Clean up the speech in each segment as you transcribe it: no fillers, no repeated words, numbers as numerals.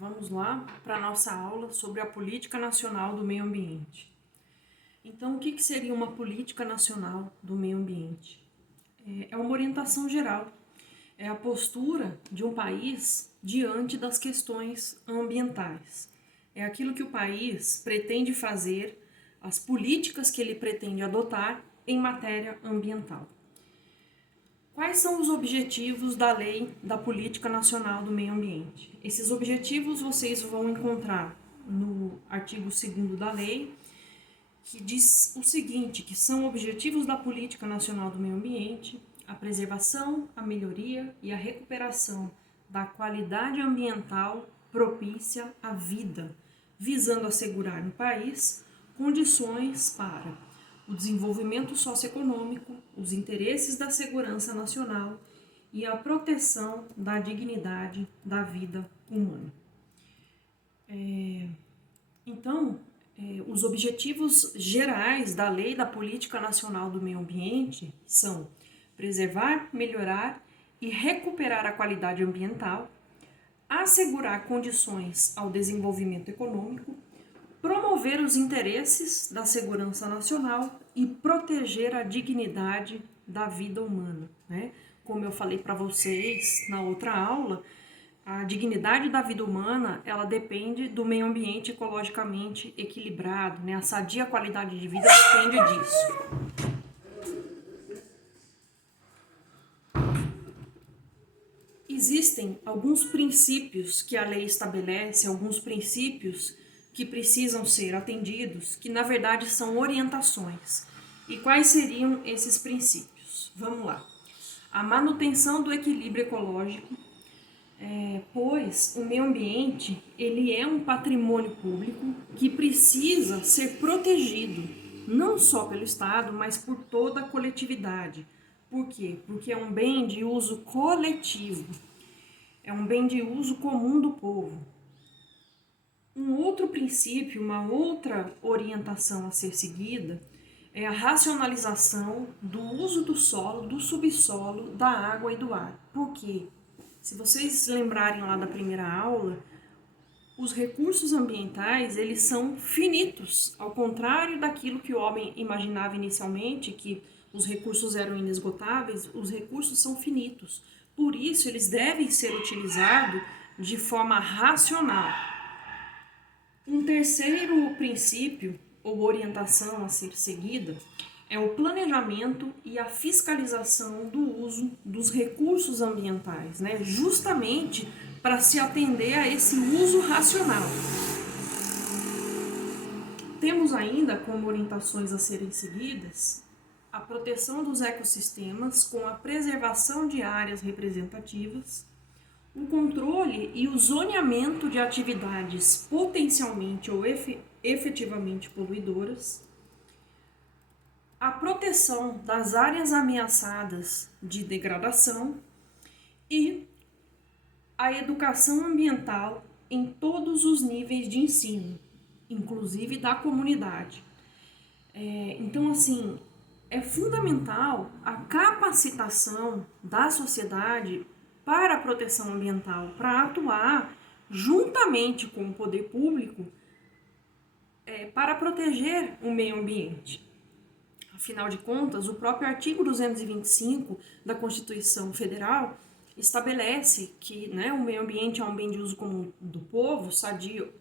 Vamos lá para a nossa aula sobre a Política Nacional do Meio Ambiente. Então, o que seria uma Política Nacional do Meio Ambiente? É uma orientação geral, é a postura de um país diante das questões ambientais. É aquilo que o país pretende fazer, as políticas que ele pretende adotar em matéria ambiental. Quais são os objetivos da Lei da Política Nacional do Meio Ambiente? Esses objetivos vocês vão encontrar no artigo 2º da lei, que diz o seguinte, que são objetivos da Política Nacional do Meio Ambiente, a preservação, a melhoria e a recuperação da qualidade ambiental propícia à vida, visando assegurar no país condições para o desenvolvimento socioeconômico, os interesses da segurança nacional e a proteção da dignidade da vida humana. Os objetivos gerais da Lei da Política Nacional do Meio Ambiente são preservar, melhorar e recuperar a qualidade ambiental, assegurar condições ao desenvolvimento econômico, promover os interesses da segurança nacional e proteger a dignidade da vida humana, né? Como eu falei para vocês na outra aula, a dignidade da vida humana, ela depende do meio ambiente ecologicamente equilibrado, né? A sadia qualidade de vida depende disso. Existem alguns princípios que a lei estabelece, alguns princípios que precisam ser atendidos, que na verdade são orientações. E quais seriam esses princípios? Vamos lá. A manutenção do equilíbrio ecológico, pois o meio ambiente ele é um patrimônio público que precisa ser protegido, não só pelo Estado, mas por toda a coletividade. Por quê? Porque é um bem de uso coletivo, é um bem de uso comum do povo. Um outro princípio, uma outra orientação a ser seguida é a racionalização do uso do solo, do subsolo, da água e do ar. Por quê? Se vocês lembrarem lá da primeira aula, os recursos ambientais, eles são finitos, ao contrário daquilo que o homem imaginava inicialmente, que os recursos eram inesgotáveis, os recursos são finitos. Por isso, eles devem ser utilizados de forma racional. Um terceiro princípio ou orientação a ser seguida é o planejamento e a fiscalização do uso dos recursos ambientais, né? Justamente para se atender a esse uso racional. Temos ainda como orientações a serem seguidas a proteção dos ecossistemas com a preservação de áreas representativas, o controle e o zoneamento de atividades potencialmente ou efetivamente poluidoras, a proteção das áreas ameaçadas de degradação e a educação ambiental em todos os níveis de ensino, inclusive da comunidade. Então, assim, é fundamental a capacitação da sociedade para a proteção ambiental, para atuar juntamente com o poder público para proteger o meio ambiente. Afinal de contas, o próprio artigo 225 da Constituição Federal estabelece que, né, o meio ambiente é um bem de uso comum do povo, sadio,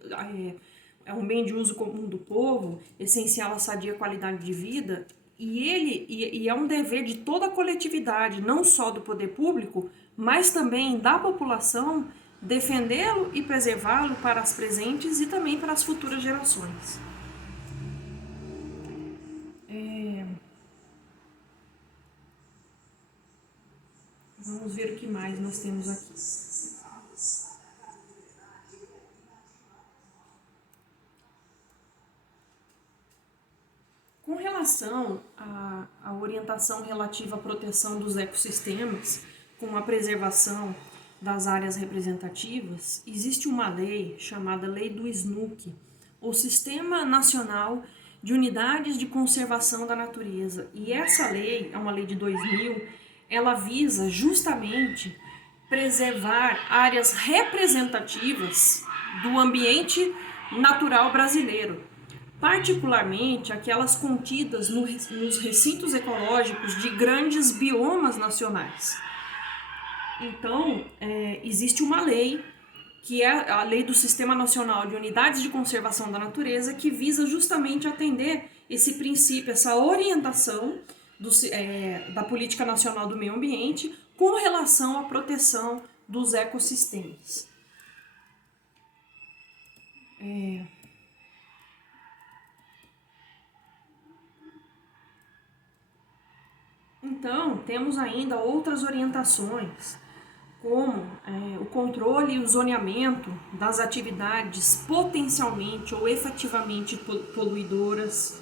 é um bem de uso comum do povo, essencial à sadia qualidade de vida, e é um dever de toda a coletividade, não só do poder público, mas também da população, defendê-lo e preservá-lo para as presentes e também para as futuras gerações. Vamos ver o que mais nós temos aqui. Com relação à orientação relativa à proteção dos ecossistemas, com a preservação das áreas representativas, existe uma lei chamada Lei do SNUC, ou Sistema Nacional de Unidades de Conservação da Natureza. E essa lei, é uma lei de 2000, ela visa justamente preservar áreas representativas do ambiente natural brasileiro, particularmente aquelas contidas nos recintos ecológicos de grandes biomas nacionais. Então, existe uma lei, que é a Lei do Sistema Nacional de Unidades de Conservação da Natureza, que visa justamente atender esse princípio, essa orientação da Política Nacional do Meio Ambiente com relação à proteção dos ecossistemas. Então, temos ainda outras orientações, como o controle e o zoneamento das atividades potencialmente ou efetivamente poluidoras,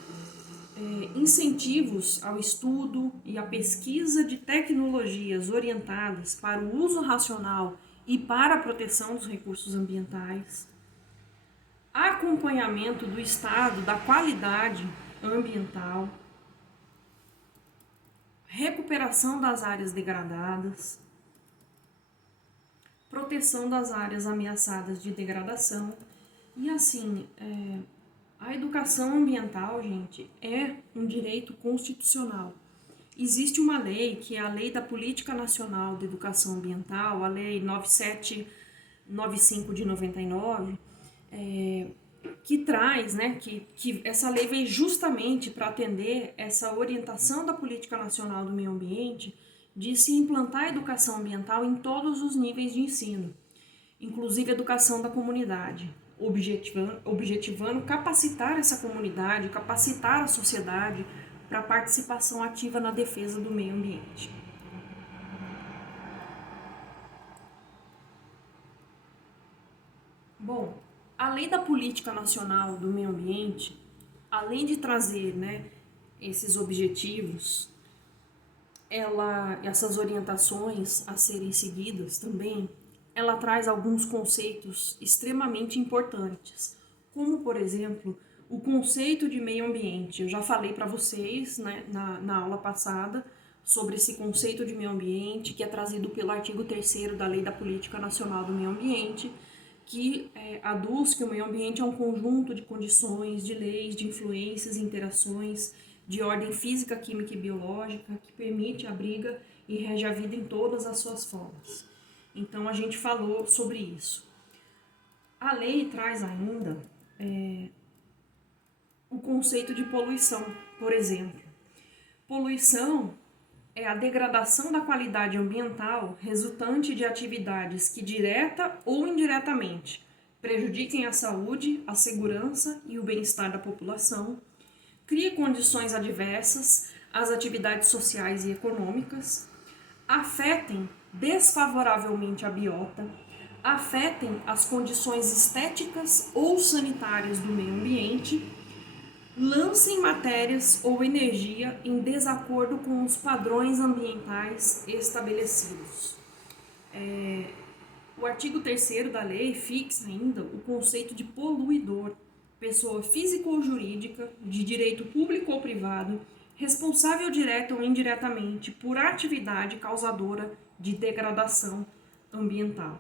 incentivos ao estudo e à pesquisa de tecnologias orientadas para o uso racional e para a proteção dos recursos ambientais, acompanhamento do estado da qualidade ambiental, recuperação das áreas degradadas, proteção das áreas ameaçadas de degradação. E assim, a educação ambiental, gente, é um direito constitucional. Existe uma lei, que é a Lei da Política Nacional de Educação Ambiental, a Lei 9795 de 99, que traz, que essa lei veio justamente para atender essa orientação da Política Nacional do Meio Ambiente de se implantar a educação ambiental em todos os níveis de ensino, inclusive a educação da comunidade, objetivando capacitar essa comunidade, capacitar a sociedade para a participação ativa na defesa do meio ambiente. Bom, a Lei da Política Nacional do Meio Ambiente, além de trazer, esses objetivos, essas orientações a serem seguidas também, ela traz alguns conceitos extremamente importantes, como, por exemplo, o conceito de meio ambiente. Eu já falei para vocês, na aula passada, sobre esse conceito de meio ambiente, que é trazido pelo artigo 3º da Lei da Política Nacional do Meio Ambiente, que aduz que o meio ambiente é um conjunto de condições, de leis, de influências e interações de ordem física, química e biológica, que permite, abriga e rege a vida em todas as suas formas. Então, a gente falou sobre isso. A lei traz ainda o conceito de poluição, por exemplo. Poluição é a degradação da qualidade ambiental resultante de atividades que, direta ou indiretamente, prejudiquem a saúde, a segurança e o bem-estar da população, cria condições adversas às atividades sociais e econômicas, afetem desfavoravelmente a biota, afetem as condições estéticas ou sanitárias do meio ambiente, lancem matérias ou energia em desacordo com os padrões ambientais estabelecidos. O artigo 3º da lei fixa ainda o conceito de poluidor, pessoa física ou jurídica, de direito público ou privado, responsável direta ou indiretamente por atividade causadora de degradação ambiental.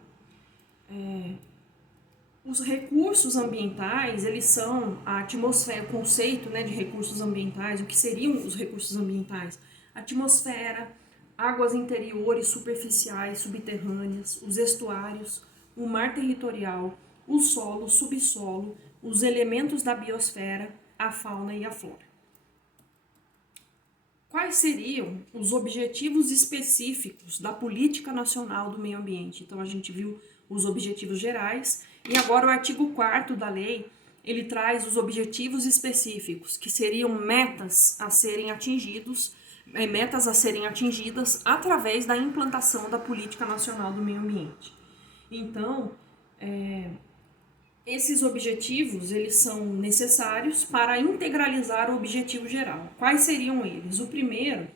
Os recursos ambientais, eles são a atmosfera, o conceito de recursos ambientais, o que seriam os recursos ambientais? Atmosfera, águas interiores, superficiais, subterrâneas, os estuários, o mar territorial, o solo, o subsolo, os elementos da biosfera, a fauna e a flora. Quais seriam os objetivos específicos da Política Nacional do Meio Ambiente? Então, a gente viu os objetivos gerais e agora o artigo 4º da lei, ele traz os objetivos específicos, que seriam metas a serem atingidas através da implantação da Política Nacional do Meio Ambiente. Então, esses objetivos, eles são necessários para integralizar o objetivo geral. Quais seriam eles? O primeiro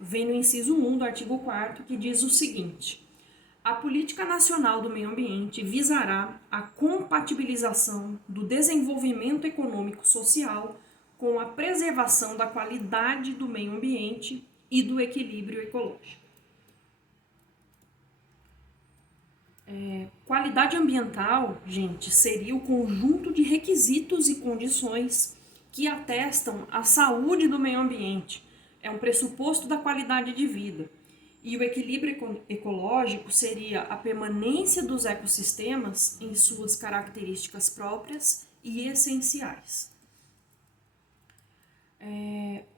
vem no inciso 1 do artigo 4º, que diz o seguinte: a Política Nacional do Meio Ambiente visará a compatibilização do desenvolvimento econômico-social com a preservação da qualidade do meio ambiente e do equilíbrio ecológico. Qualidade ambiental, gente, seria o conjunto de requisitos e condições que atestam a saúde do meio ambiente. É um pressuposto da qualidade de vida. E o equilíbrio ecológico seria a permanência dos ecossistemas em suas características próprias e essenciais.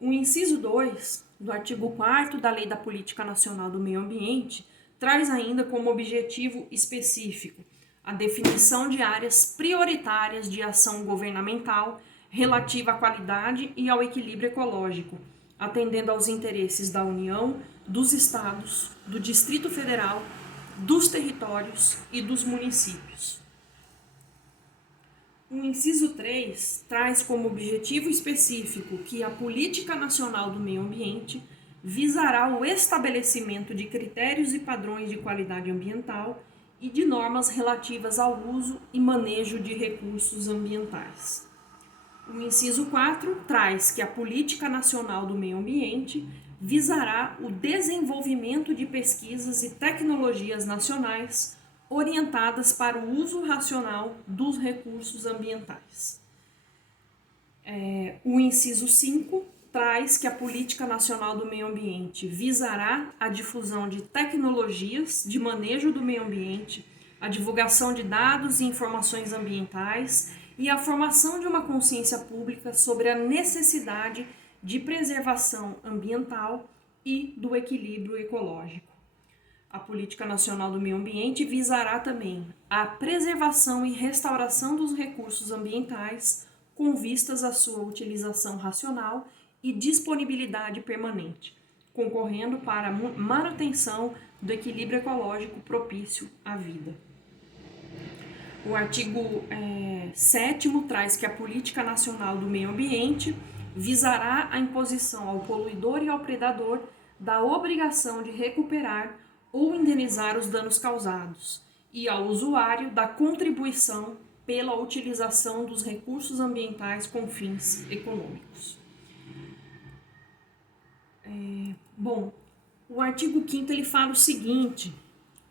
O inciso 2 do artigo 4º da Lei da Política Nacional do Meio Ambiente traz ainda como objetivo específico a definição de áreas prioritárias de ação governamental relativa à qualidade e ao equilíbrio ecológico, atendendo aos interesses da União, dos Estados, do Distrito Federal, dos territórios e dos municípios. O inciso 3 traz como objetivo específico que a Política Nacional do Meio Ambiente visará o estabelecimento de critérios e padrões de qualidade ambiental e de normas relativas ao uso e manejo de recursos ambientais. O inciso 4 traz que a Política Nacional do Meio Ambiente visará o desenvolvimento de pesquisas e tecnologias nacionais orientadas para o uso racional dos recursos ambientais. O inciso 5 traz que a Política Nacional do Meio Ambiente visará a difusão de tecnologias de manejo do meio ambiente, a divulgação de dados e informações ambientais e a formação de uma consciência pública sobre a necessidade de preservação ambiental e do equilíbrio ecológico. A Política Nacional do Meio Ambiente visará também a preservação e restauração dos recursos ambientais com vistas à sua utilização racional e disponibilidade permanente, concorrendo para a manutenção do equilíbrio ecológico propício à vida. O artigo 7º traz que a Política Nacional do Meio Ambiente visará a imposição ao poluidor e ao predador da obrigação de recuperar ou indenizar os danos causados e ao usuário da contribuição pela utilização dos recursos ambientais com fins econômicos. O artigo 5º ele fala o seguinte,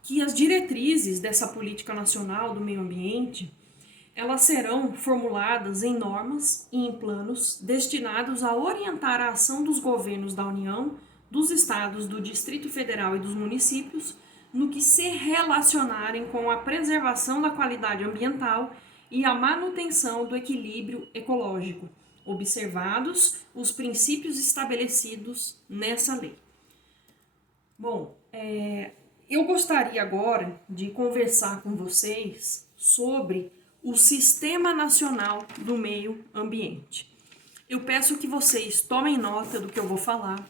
que as diretrizes dessa Política Nacional do Meio Ambiente, elas serão formuladas em normas e em planos destinados a orientar a ação dos governos da União, dos estados, do Distrito Federal e dos municípios no que se relacionarem com a preservação da qualidade ambiental e a manutenção do equilíbrio ecológico, observados os princípios estabelecidos nessa lei. Eu gostaria agora de conversar com vocês sobre o Sistema Nacional do Meio Ambiente. Eu peço que vocês tomem nota do que eu vou falar,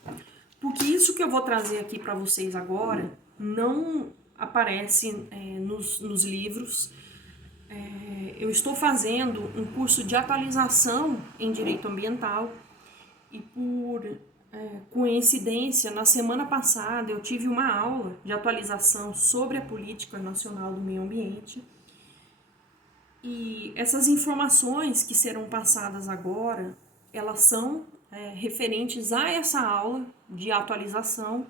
porque isso que eu vou trazer aqui para vocês agora não aparece nos livros. Eu estou fazendo um curso de atualização em Direito Ambiental e por coincidência, na semana passada eu tive uma aula de atualização sobre a Política Nacional do Meio Ambiente e essas informações que serão passadas agora, elas são referentes a essa aula de atualização,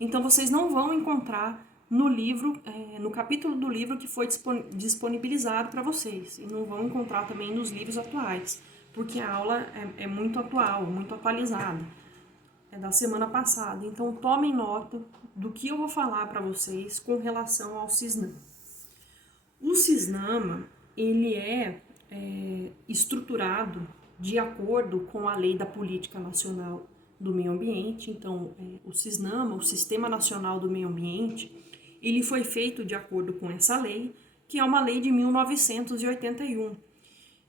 então vocês não vão encontrar no livro, no capítulo do livro que foi disponibilizado para vocês, e não vão encontrar também nos livros atuais, porque a aula é muito atual, muito atualizada, é da semana passada, então tomem nota do que eu vou falar para vocês com relação ao CISNAMA. O CISNAMA, ele é estruturado de acordo com a Lei da Política Nacional do Meio Ambiente. Então, o CISNAMA, o Sistema Nacional do Meio Ambiente, ele foi feito de acordo com essa lei, que é uma lei de 1981.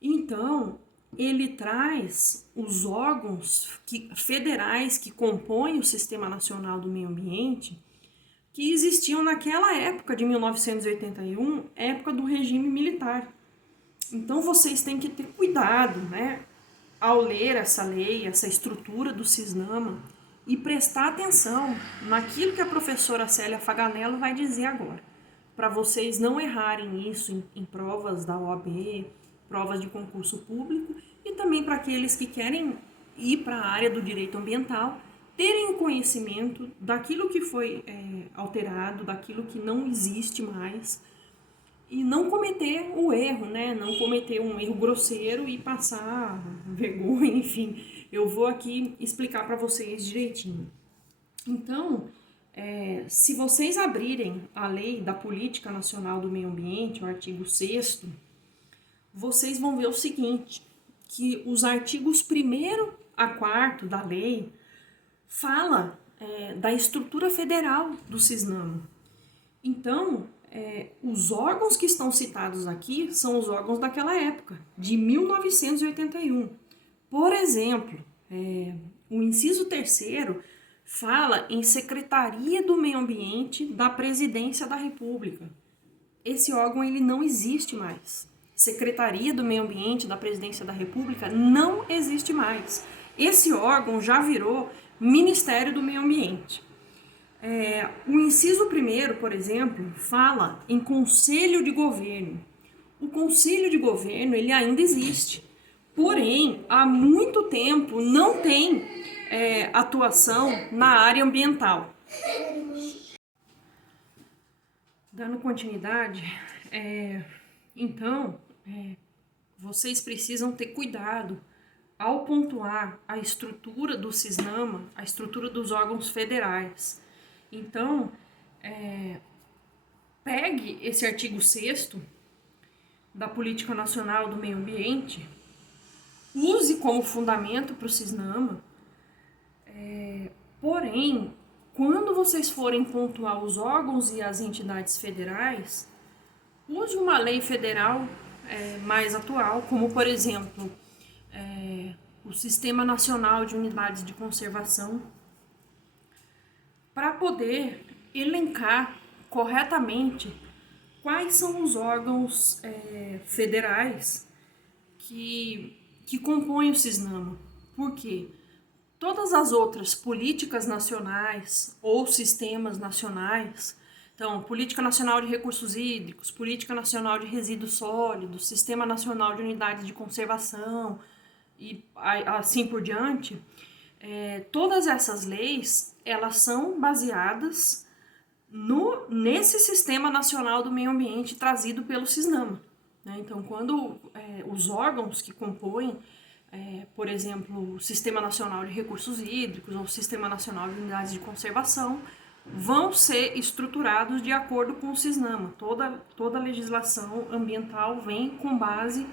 Então, ele traz os órgãos federais que compõem o Sistema Nacional do Meio Ambiente, que existiam naquela época de 1981, época do regime militar. Então, vocês têm que ter cuidado, né, ao ler essa lei, essa estrutura do CISNAMA, e prestar atenção naquilo que a professora Célia Faganello vai dizer agora, para vocês não errarem isso em provas da OAB, provas de concurso público, e também para aqueles que querem ir para a área do direito ambiental, terem o conhecimento daquilo que foi alterado, daquilo que não existe mais, e não cometer o erro, né? Não cometer um erro grosseiro e passar vergonha, enfim. Eu vou aqui explicar para vocês direitinho. Então, se vocês abrirem a lei da Política Nacional do Meio Ambiente, o artigo 6º, vocês vão ver o seguinte, que os artigos 1º a 4º da lei fala da estrutura federal do CISNAMA. Então, os órgãos que estão citados aqui são os órgãos daquela época, de 1981. Por exemplo, o inciso 3º fala em Secretaria do Meio Ambiente da Presidência da República. Esse órgão ele não existe mais. Secretaria do Meio Ambiente da Presidência da República não existe mais. Esse órgão já virou Ministério do Meio Ambiente. O inciso 1º, por exemplo, fala em Conselho de Governo. O Conselho de Governo ele ainda existe, porém, há muito tempo não tem atuação na área ambiental. Dando continuidade, então, vocês precisam ter cuidado ao pontuar a estrutura do CISNAMA, a estrutura dos órgãos federais. Então, pegue esse artigo 6º da Política Nacional do Meio Ambiente, use como fundamento para o CISNAMA, porém, quando vocês forem pontuar os órgãos e as entidades federais, use uma lei federal mais atual, como, por exemplo, o Sistema Nacional de Unidades de Conservação, para poder elencar corretamente quais são os órgãos federais que compõem o CISNAMA. Por quê? Todas as outras políticas nacionais ou sistemas nacionais, então, Política Nacional de Recursos Hídricos, Política Nacional de Resíduos Sólidos, Sistema Nacional de Unidades de Conservação e assim por diante, todas essas leis, elas são baseadas nesse Sistema Nacional do Meio Ambiente trazido pelo CISNAMA. Né? Então, quando os órgãos que compõem, por exemplo, o Sistema Nacional de Recursos Hídricos ou o Sistema Nacional de Unidades de Conservação, vão ser estruturados de acordo com o CISNAMA. Toda a legislação ambiental vem com base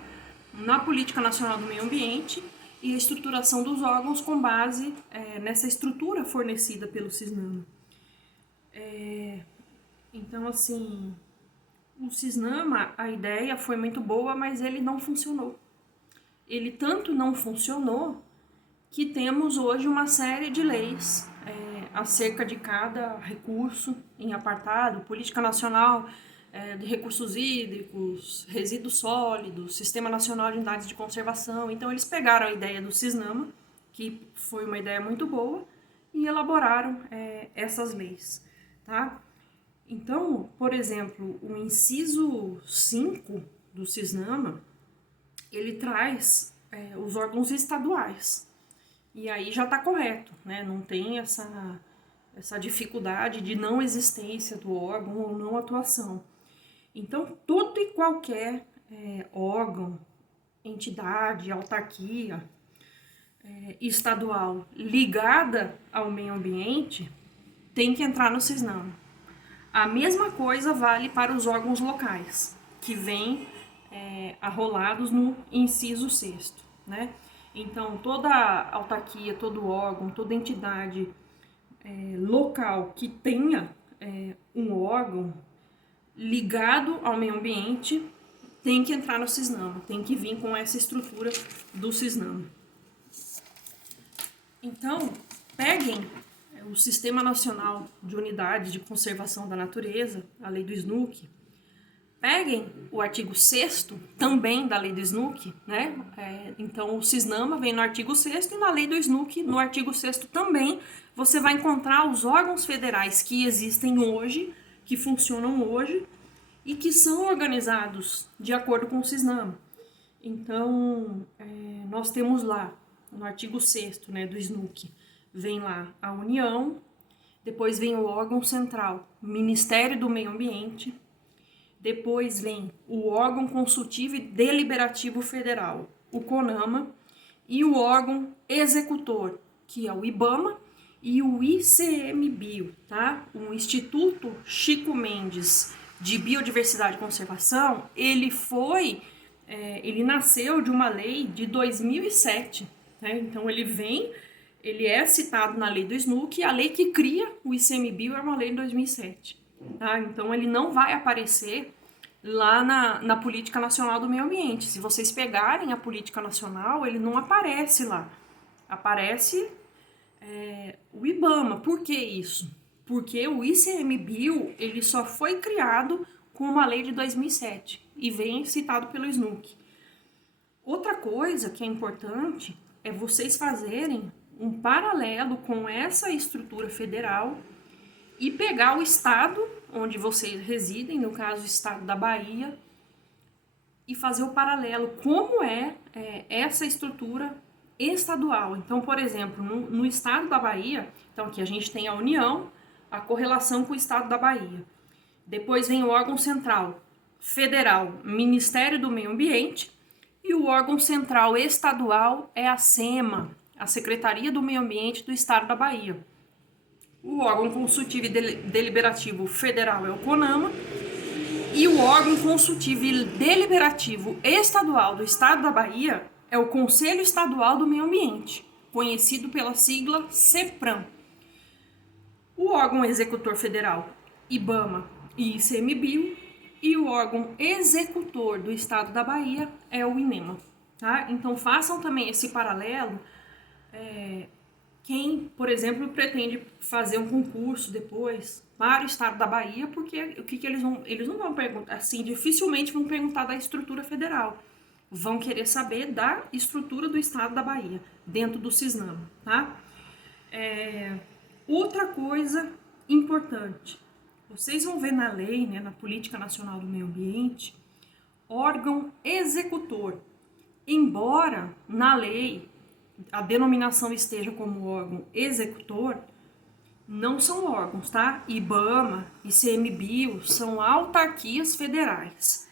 na Política Nacional do Meio Ambiente e a estruturação dos órgãos com base nessa estrutura fornecida pelo CISNAMA. Então, assim, o CISNAMA, a ideia foi muito boa, mas ele não funcionou. Ele tanto não funcionou que temos hoje uma série de leis acerca de cada recurso em apartado, Política Nacional de Recursos Hídricos, Resíduos Sólidos, Sistema Nacional de Unidades de Conservação. Então, eles pegaram a ideia do CISNAMA, que foi uma ideia muito boa, e elaboraram essas leis, tá? Então, por exemplo, o inciso 5 do CISNAMA, ele traz os órgãos estaduais. E aí já está correto, né? Não tem essa dificuldade de não existência do órgão ou não atuação. Então, todo e qualquer órgão, entidade, autarquia estadual ligada ao meio ambiente tem que entrar no CISNAMA. A mesma coisa vale para os órgãos locais, que vêm arrolados no inciso 6º, né? Então, toda autarquia, todo órgão, toda entidade local que tenha um órgão ligado ao meio ambiente tem que entrar no CISNAMA, tem que vir com essa estrutura do CISNAMA. Então, peguem o Sistema Nacional de Unidades de Conservação da Natureza, a lei do SNUC, peguem o artigo 6º, também da lei do SNUC, né? Então, o CISNAMA vem no artigo 6º e na lei do SNUC, no artigo 6º também, você vai encontrar os órgãos federais que existem hoje, que funcionam hoje e que são organizados de acordo com o CISNAMA. Então, nós temos lá, no artigo 6º, né, do SNUC, vem lá a União, depois vem o órgão central, Ministério do Meio Ambiente, Depois vem o órgão consultivo e deliberativo federal, o CONAMA, e o órgão executor, que é o IBAMA, e o ICMBio, tá? O Instituto Chico Mendes de Biodiversidade e Conservação, ele nasceu de uma lei de 2007, né? Então ele é citado na lei do SNUC, e a lei que cria o ICMBio é uma lei de 2007, tá? Então ele não vai aparecer lá na Política Nacional do Meio Ambiente. Se vocês pegarem a Política Nacional, ele não aparece lá. Aparece o IBAMA. Por que isso? Porque o ICMBio ele só foi criado com uma lei de 2007 e vem citado pelo SNUC. Outra coisa que é importante é vocês fazerem um paralelo com essa estrutura federal e pegar o estado onde vocês residem, no caso o estado da Bahia, e fazer o paralelo, como essa estrutura estadual. Então, por exemplo, no estado da Bahia, então aqui a gente tem a União, a correlação com o estado da Bahia. Depois vem o órgão central federal, Ministério do Meio Ambiente, e o órgão central estadual é a SEMA, a Secretaria do Meio Ambiente do estado da Bahia. O órgão consultivo e deliberativo federal é o CONAMA, e o órgão consultivo e deliberativo estadual do estado da Bahia é o Conselho Estadual do Meio Ambiente, conhecido pela sigla CEPRAM. O órgão executor federal, IBAMA e ICMBio, e o órgão executor do estado da Bahia é o INEMA. Tá? Então façam também esse paralelo. Quem, por exemplo, pretende fazer um concurso depois para o estado da Bahia, porque o que eles não vão perguntar, assim, dificilmente vão perguntar da estrutura federal. Vão querer saber da estrutura do estado da Bahia, dentro do CISNAMA, tá? Outra coisa importante, vocês vão ver na lei, né, na Política Nacional do Meio Ambiente, órgão executor. Embora na lei a denominação esteja como órgão executor, não são órgãos, tá? IBAMA, ICMBio são autarquias federais.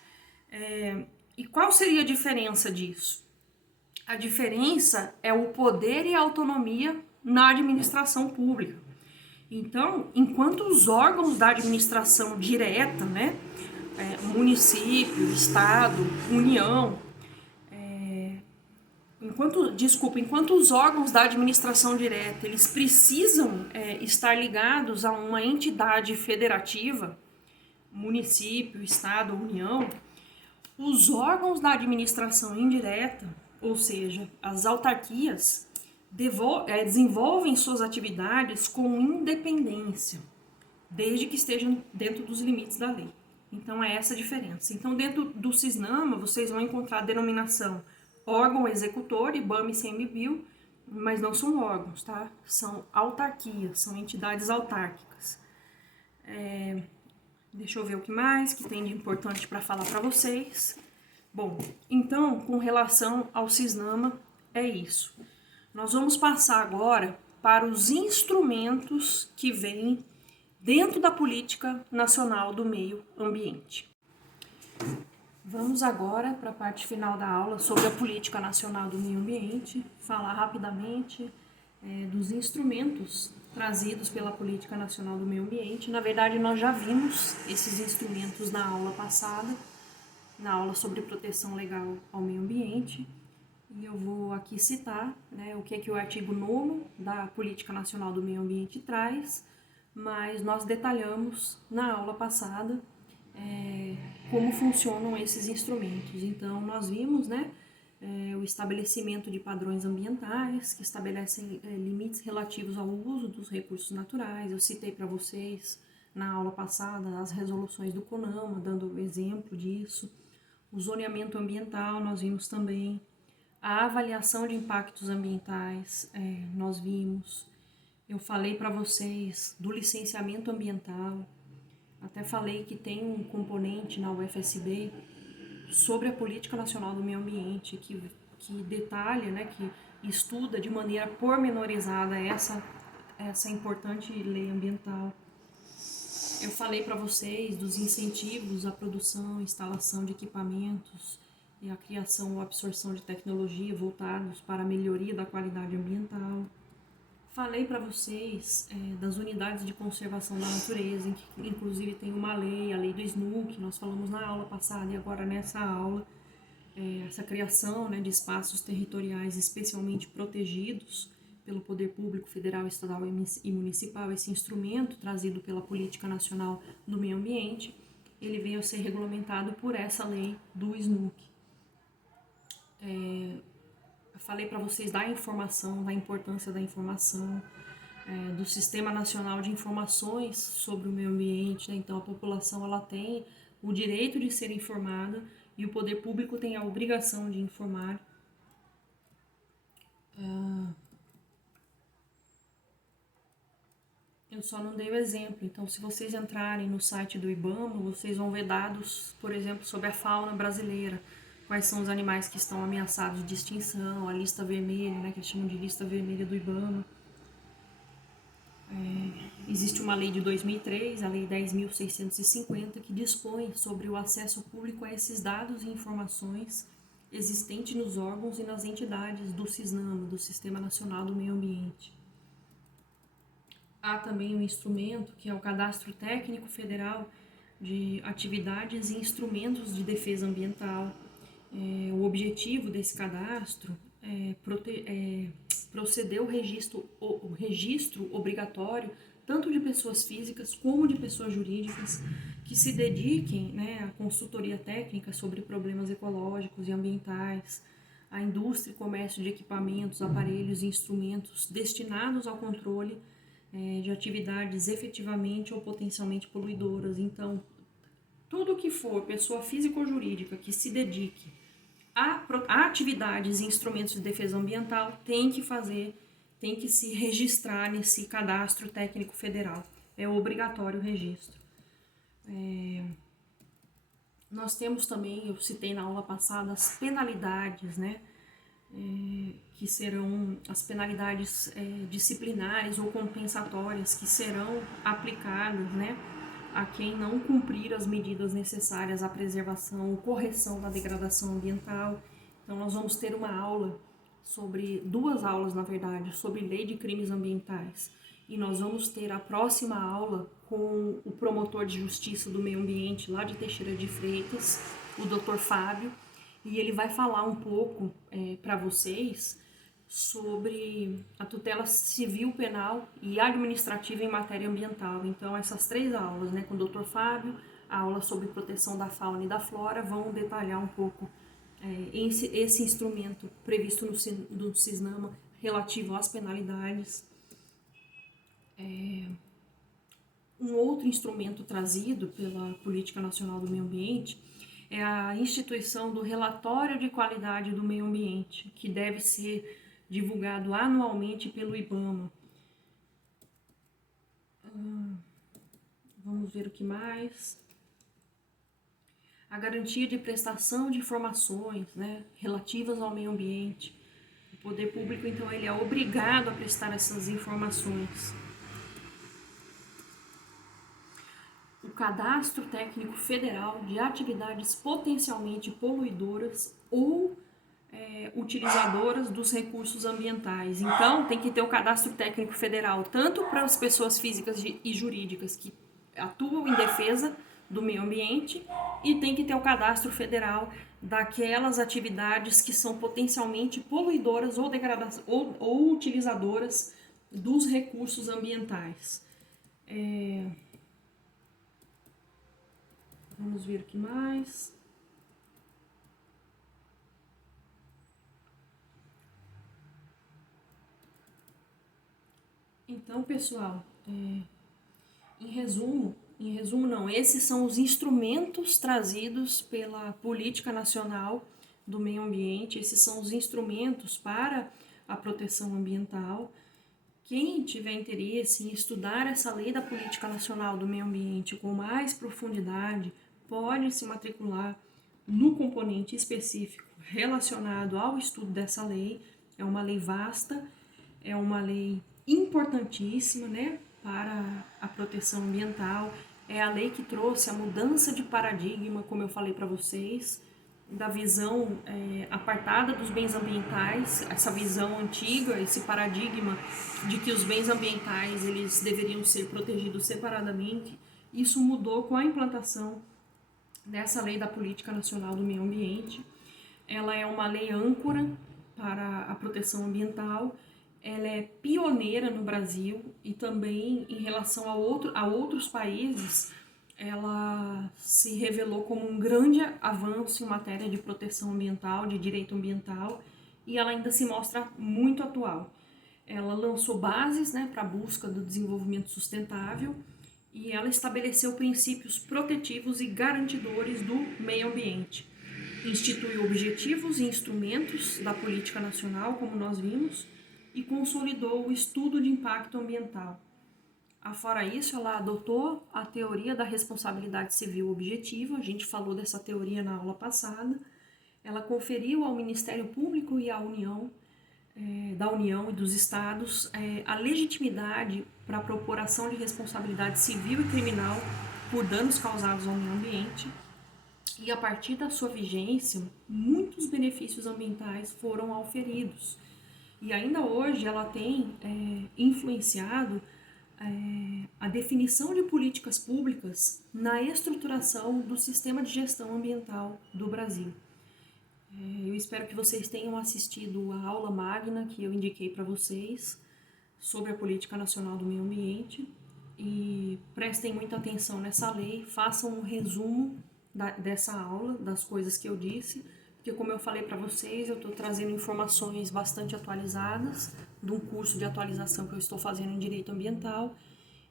E qual seria a diferença disso? A diferença é o poder e a autonomia na administração pública. Então, enquanto os órgãos da administração direta, né, município, estado, União, enquanto os órgãos da administração direta eles precisam estar ligados a uma entidade federativa, município, estado, União, os órgãos da administração indireta, ou seja, as autarquias, desenvolvem suas atividades com independência, desde que estejam dentro dos limites da lei. Então é essa a diferença. Então dentro do CISNAMA vocês vão encontrar a denominação órgão executor, IBAMA e ICMBio, mas não são órgãos, tá? São autarquias, são entidades autárquicas. Deixa eu ver o que mais que tem de importante para falar para vocês. Bom, então, com relação ao CISNAMA, é isso. Nós vamos passar agora para os instrumentos que vêm dentro da Política Nacional do Meio Ambiente. Vamos agora para a parte final da aula sobre a Política Nacional do Meio Ambiente, falar rapidamente dos instrumentos trazidos pela Política Nacional do Meio Ambiente. Na verdade, nós já vimos esses instrumentos na aula passada, na aula sobre proteção legal ao meio ambiente, e eu vou aqui citar, né, o que o artigo 9º da Política Nacional do Meio Ambiente traz, mas nós detalhamos na aula passada como funcionam esses instrumentos. Então, nós vimos, né, o estabelecimento de padrões ambientais, que estabelecem limites relativos ao uso dos recursos naturais. Eu citei para vocês na aula passada as resoluções do CONAMA, dando exemplo disso. O zoneamento ambiental, nós vimos também. A avaliação de impactos ambientais, nós vimos. Eu falei para vocês do licenciamento ambiental. Até falei que tem um componente na UFSB sobre a Política Nacional do Meio Ambiente que detalha, né, que estuda de maneira pormenorizada essa importante lei ambiental. Eu falei para vocês dos incentivos à produção e instalação de equipamentos e a criação ou absorção de tecnologia voltados para a melhoria da qualidade ambiental. Falei para vocês das unidades de conservação da natureza, em que inclusive tem uma lei, a lei do SNUC, nós falamos na aula passada e agora nessa aula, essa criação, né, de espaços territoriais especialmente protegidos pelo poder público federal, estadual e municipal. Esse instrumento trazido pela Política Nacional do Meio Ambiente, ele veio a ser regulamentado por essa lei do SNUC. Eu falei para vocês da informação, da importância da informação, do Sistema Nacional de Informações sobre o Meio Ambiente, né? Então a população ela tem o direito de ser informada e o poder público tem a obrigação de informar. Eu só não dei o exemplo, então se vocês entrarem no site do IBAMA, vocês vão ver dados, por exemplo, sobre a fauna brasileira, quais são os animais que estão ameaçados de extinção, a lista vermelha, né, que eles chamam de lista vermelha do IBAMA. Existe uma lei de 2003, a Lei 10.650, que dispõe sobre o acesso público a esses dados e informações existentes nos órgãos e nas entidades do SISNAMA, do Sistema Nacional do Meio Ambiente. Há também um instrumento que é o Cadastro Técnico Federal de Atividades e Instrumentos de Defesa Ambiental. O objetivo desse cadastro é proceder ao registro obrigatório tanto de pessoas físicas como de pessoas jurídicas que se dediquem, né, à consultoria técnica sobre problemas ecológicos e ambientais, à indústria e comércio de equipamentos, aparelhos e instrumentos destinados ao controle de atividades efetivamente ou potencialmente poluidoras. Então, tudo que for pessoa física ou jurídica que se dedique a atividades e instrumentos de defesa ambiental tem que se registrar nesse cadastro técnico federal. É obrigatório o registro. Nós temos também, eu citei na aula passada, as penalidades, né? Que serão as penalidades disciplinares ou compensatórias que serão aplicadas, né, a quem não cumprir as medidas necessárias à preservação ou correção da degradação ambiental. Então nós vamos ter uma aula duas aulas na verdade, sobre lei de crimes ambientais. E nós vamos ter a próxima aula com o promotor de justiça do meio ambiente lá de Teixeira de Freitas, o Dr. Fábio, e ele vai falar um pouco para vocês sobre a tutela civil, penal e administrativa em matéria ambiental. Então, essas 3 aulas, né, com o Dr. Fábio, a aula sobre proteção da fauna e da flora, vão detalhar um pouco esse instrumento previsto no SISNAMA relativo às penalidades. Um outro instrumento trazido pela Política Nacional do Meio Ambiente é a instituição do Relatório de Qualidade do Meio Ambiente, que deve ser divulgado anualmente pelo IBAMA. Vamos ver o que mais. A garantia de prestação de informações, né, relativas ao meio ambiente. O poder público, então, ele é obrigado a prestar essas informações. O Cadastro Técnico Federal de Atividades Potencialmente Poluidoras ou utilizadoras dos recursos ambientais. Então, tem que ter o Cadastro Técnico Federal, tanto para as pessoas físicas e jurídicas que atuam em defesa do meio ambiente, e tem que ter o Cadastro Federal daquelas atividades que são potencialmente poluidoras ou utilizadoras dos recursos ambientais. Vamos ver o que mais. Então, pessoal, em resumo não, esses são os instrumentos trazidos pela Política Nacional do Meio Ambiente, esses são os instrumentos para a proteção ambiental. Quem tiver interesse em estudar essa lei da Política Nacional do Meio Ambiente com mais profundidade, pode se matricular no componente específico relacionado ao estudo dessa lei. É uma lei vasta, é uma lei importantíssima, né, para a proteção ambiental. É a lei que trouxe a mudança de paradigma, como eu falei para vocês, da visão apartada dos bens ambientais, essa visão antiga, esse paradigma de que os bens ambientais eles deveriam ser protegidos separadamente. Isso mudou com a implantação dessa lei da Política Nacional do Meio Ambiente. Ela é uma lei âncora para a proteção ambiental, ela é pioneira no Brasil e também em relação a outros países, ela se revelou como um grande avanço em matéria de proteção ambiental, de direito ambiental, e ela ainda se mostra muito atual. Ela lançou bases, né, para a busca do desenvolvimento sustentável e ela estabeleceu princípios protetivos e garantidores do meio ambiente. Instituiu objetivos e instrumentos da política nacional, como nós vimos, e consolidou o estudo de impacto ambiental. Afora isso, ela adotou a teoria da responsabilidade civil objetiva, a gente falou dessa teoria na aula passada. Ela conferiu ao Ministério Público e à União, da União e dos Estados, a legitimidade para a propor ação de responsabilidade civil e criminal por danos causados ao meio ambiente. E a partir da sua vigência, muitos benefícios ambientais foram auferidos. E ainda hoje ela tem influenciado a definição de políticas públicas na estruturação do sistema de gestão ambiental do Brasil. Eu espero que vocês tenham assistido a aula magna que eu indiquei para vocês sobre a Política Nacional do Meio Ambiente e prestem muita atenção nessa lei, façam um resumo dessa aula, das coisas que eu disse, porque como eu falei para vocês, eu estou trazendo informações bastante atualizadas de um curso de atualização que eu estou fazendo em Direito Ambiental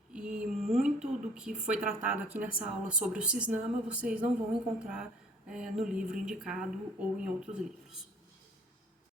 e muito do que foi tratado aqui nessa aula sobre o CISNAMA vocês não vão encontrar no livro indicado ou em outros livros.